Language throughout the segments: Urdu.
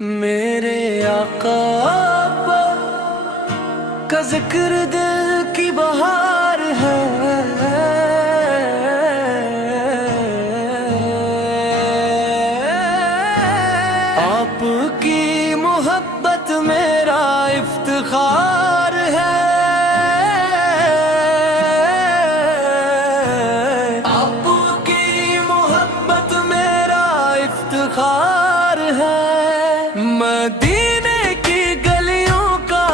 میرے آقا کا ذکر دل کی بہار ہے، آپ کی محبت میرا افتخار ہے، آپ کی محبت میرا افتخار ہے۔ مدینے کی گلیوں کا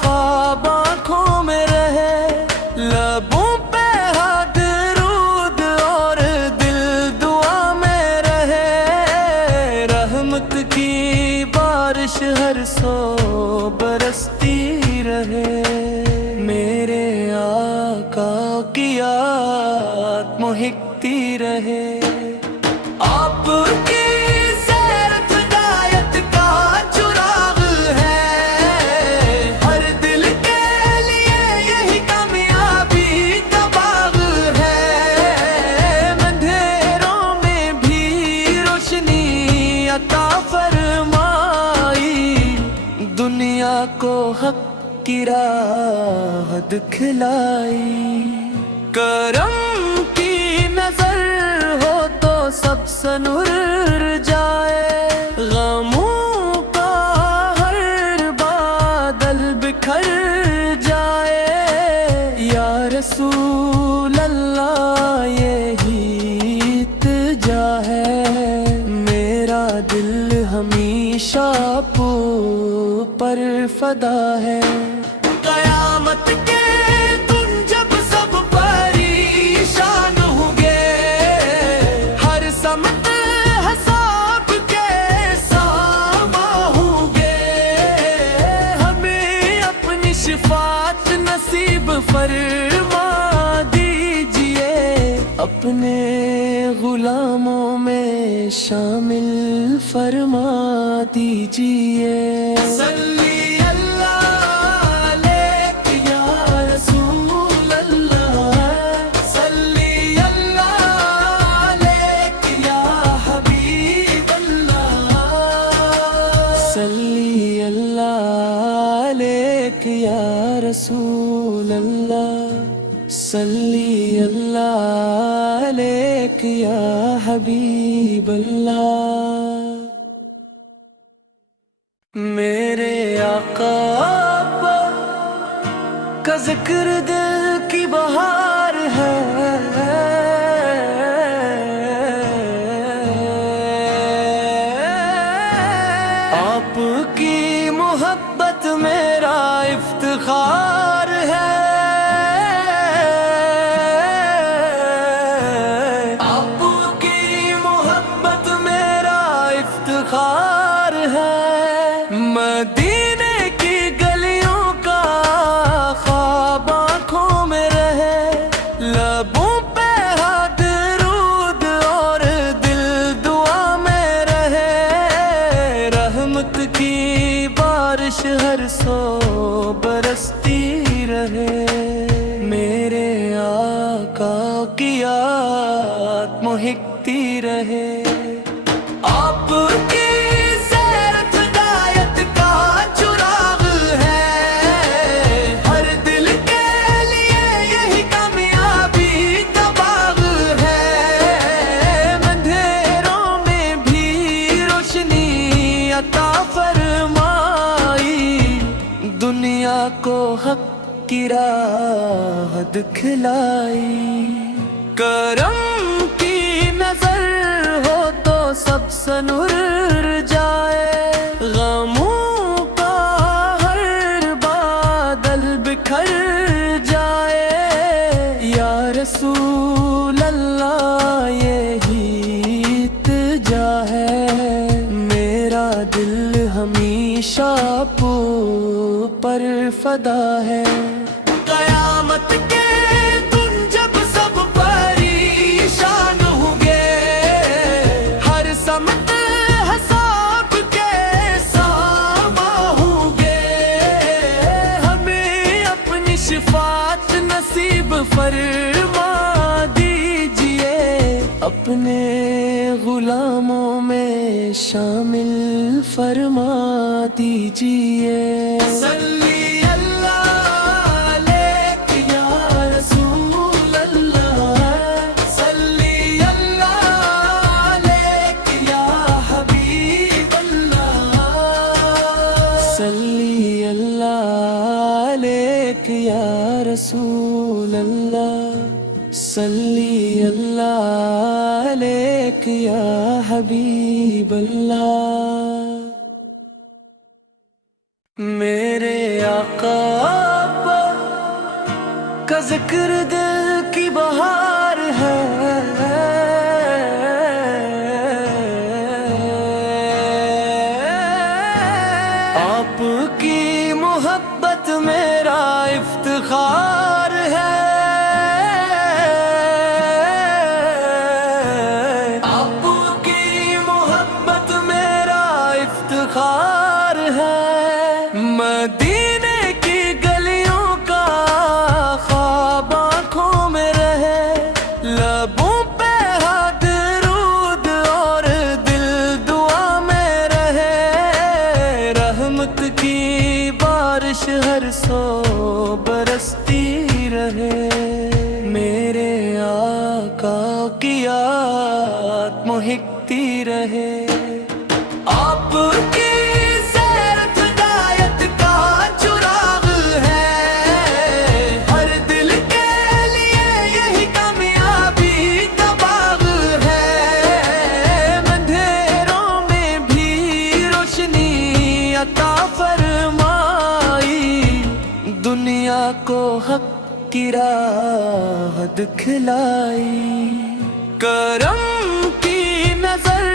خواب آنکھوں میں رہے، لبوں پہ ہاتھ درود اور دل دعا میں رہے، رحمت کی بارش ہر سو برستی رہے، میرے آقا کی یاد مہکتی رہے۔ آپ کی دنیا کو حق کی راہ دکھلائی، کرم کی نظر ہو تو سب سنور جائے، غموں کا ہر بادل بکھر جائے، یا رسول اللہ یہی التجا ہے، میرا دل ہمیشہ پر فدا ہے۔ قیامت کے دن جب سب پریشان ہوں گے، ہر سمت حساب کے ساماں ہوں گے، ہمیں اپنی شفاعت نصیب فرما دیجئے، اپنے غلاموں میں شامل فرما دیجئے۔ صلی اللہ علیک یا رسول اللہ، صلی اللہ علیک یا حبیب اللہ، صلی اللہ علیک یا رسول اللہ، صلی اللہ علیک یا حبیب اللہ۔ میرے آقا کا ذکر دل کی بہار ہے، آپ کی محبت میرا افتخار ہے، آپ کی محبت میرا افتخار ہے۔ مدینے کی گلیوں کا خواب آنکھوں میں رہے، لبوں پہ ہاتھ درود اور دل دعا میں رہے، رحمت کی بارش ہر سو برستی رہے، میرے آقا کی یاد مہکتی رہے۔ آپ کی دنیا کو حق کی راہ دکھلائی، کرم کی نظر ہو تو سب سنور جائے، غموں کا ہر بادل بکھر جائے، یا رسول اللہ یہی التجا ہے، میرا دل ہمیشہ پر فدا ہے۔ قیامت کے دن جب سب پریشان ہوں گے، ہر سمت حساب کے ساماں ہوں گے، ہمیں اپنی شفاعت نصیب فرما دیجئے، اپنے غلاموں میں شامل فرما دیجئے صلی اللہ علیک یا رسول اللہ صلی اللہ علیک یا حبیب اللہ صلی اللہ علیک یا رسول اللہ صلی اللہ علیک یا حبیب اللہ میرے آقا کا ذکر دل کی بہار ہے آپ کی محبت میرا افتخار ہے مدینے کی گلیوں کا خواب آنکھوں میں رہے لبوں پہ ہاتھ درود اور دل دعا میں رہے رحمت کی بارش ہر سو برستی رہے میرے آقا کی یاد مہکتی رہے آپ کی دنیا کو حق کی راہ دکھلائی کرم کی نظر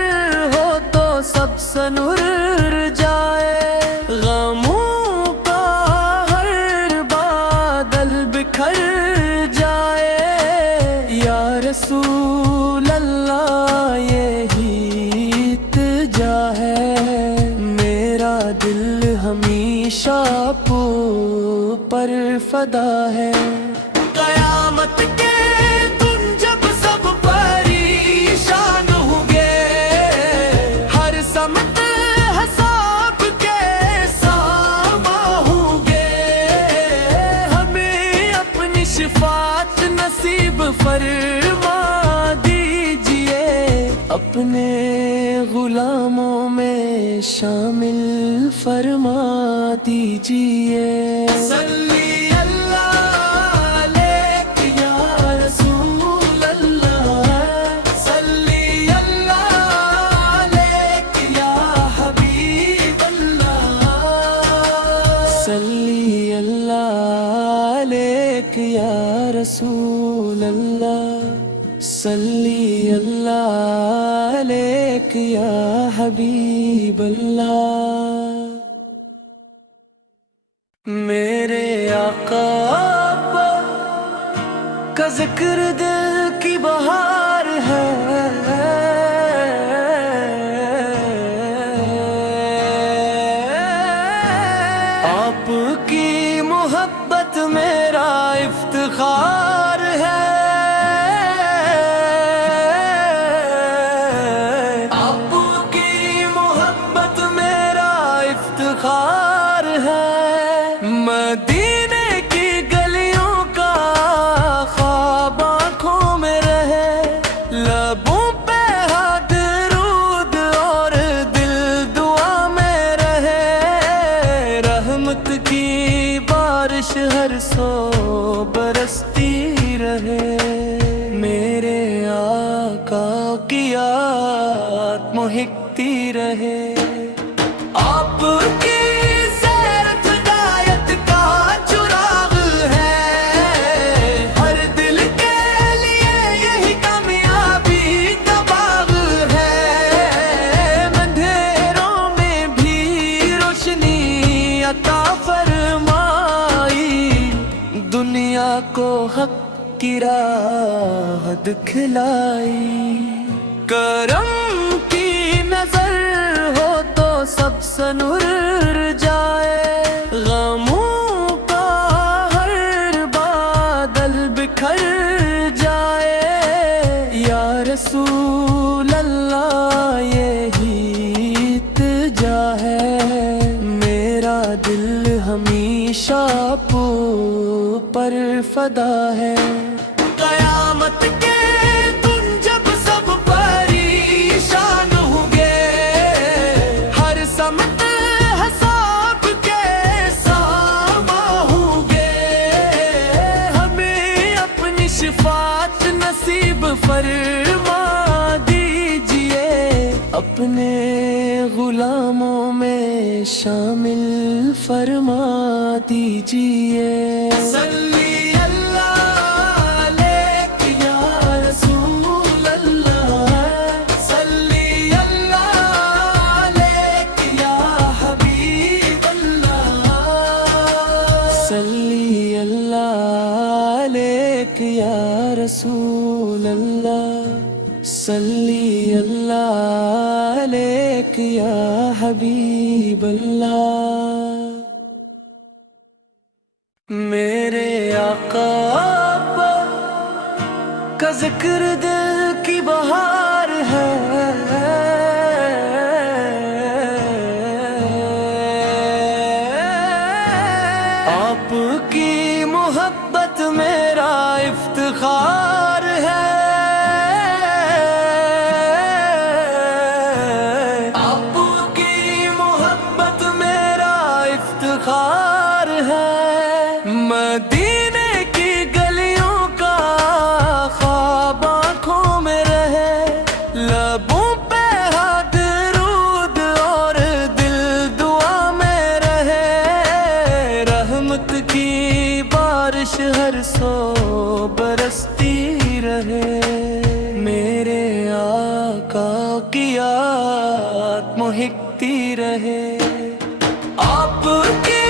ہو تو سب سنور جائے غموں کا ہر بادل بکھر جائے یا رسول اللہ یہی التجا ہے میرا دل ہمیشہ پر فدا ہے قیامت کے دن جب سب پریشان ہوں گے ہر سمت حساب کے سامع ہوں گے ہمیں اپنی شفاعت نصیب فرما دیجئے اپنے غلاموں میں شامل فرما دیجئے صلی اللہ علیک یا رسول اللہ صلی اللہ علیک یا حبیب اللہ صلی اللہ علیک یا رسول اللہ صلی اللہ علیک یا حبیب اللہ میرے آقا کا ذکر دل کی بہار ہے آپ کی محبت میرا افتخار ہے آپ کی محبت میرا افتخار ہے مدینے کی گلیوں کا خواب آنکھوں میں رہے لبوں پہ ہاتھ درود اور دل دعا میں رہے رحمت کی بارش ہر سو برستی رہے میرے آقا کی یاد مہکتی رہے آپ کی دنیا کو حق کی راہ دکھلائی کرم کی نظر ہو تو سب سنور جائے غموں کا ہر بادل بکھر جائے یا رسول اللہ یہی التجا ہے، میرا دل ہمیشہ پر فدا ہے۔ قیامت کے دن جب سب پریشان ہوں گے، ہر سمت حساب کے ساماں ہوں گے، ہمیں اپنی شفاعت نصیب فرما دیجئے، اپنے غلاموں میں شامل فرما دیجئے۔ صلی اللہ علیک یا رسول اللہ، صلی اللہ علیک یا حبیب اللہ، صلی اللہ علیک یا رسول اللہ، صلی اللہ علیک یا حبیب اللہ۔ میرے آقا کا ذکر دل کی بہار ہے، آپ کی محبت میرا افتخار ہے، آپ کی محبت میرا افتخار ہے، مدینے کی گلیوں کا خواب آنکھوں میں رہے، لبوں پہ ہاتھ درود اور دل دعا میں رہے، رحمت کی بارش ہر سو برستی رہے، میرے آقا کی یاد مہکتی رہے، آپ کی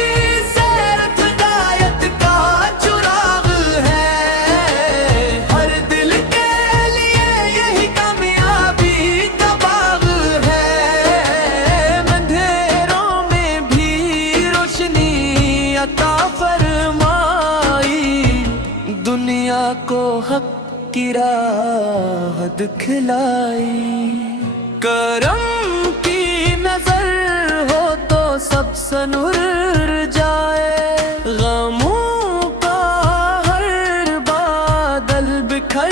دنیا کو حق کی راہ دکھلائی، کرم کی نظر ہو تو سب سنور جائے، غموں کا ہر بادل بکھر